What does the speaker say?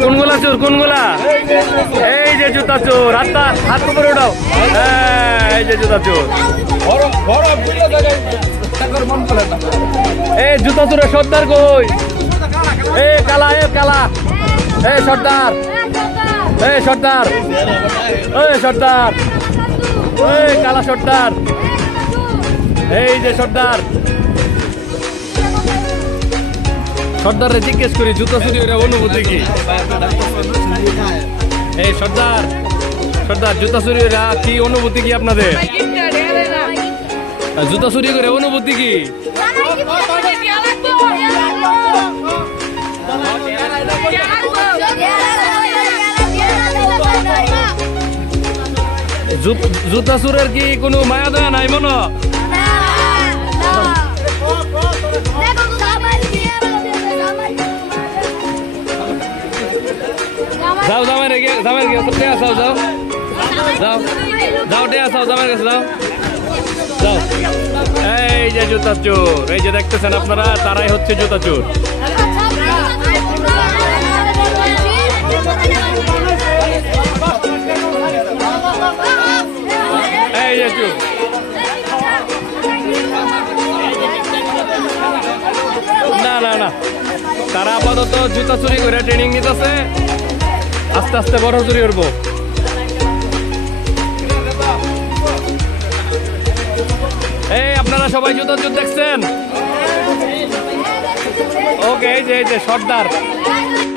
কোনগুলা চোর কোনগুলা? এই যে জুতা চোর হাত হাত উপরে উঠাও। হ্যাঁ, এই যে জুতা চোর। এই জুতা চোরের সর্দার কই? এ কালা এ কালা। এ সর্দার। এ সর্দার। এ সর্দার। এই কালা সর্দার। এই যে সর্দার। সর্দারে জিজ্ঞেস করি, জুতা চুরি ওরা অনুভূতি কি? এই সর্দার সর্দার, জুতা চুরি ওরা কি অনুভূতি কি আপনাদের? জুতা চুরি করে অনুভূতি কি? জুতা চুরের কি কোনো মায়া দয়া নাই, মনো? যাও জামাই রেগে জামাই রেগে সব টেয়া যাও। যাও যাও যাও টেয়া যাও জামাই কাছে যাও। যাও। এই যে জুতা চোর, এই যে দেখতেছেন আপনারা, তারাই হচ্ছে জুতা চোর। এই যে চোর। না না না। তারা আপাতত জুতা চুরি করে ট্রেনিং নিতেছে। আস্তে আস্তে বড় চুরি করব এই, আপনারা সবাই জুতো জুত দেখছেন? ওকে, এই যে এই যে, সর্দার।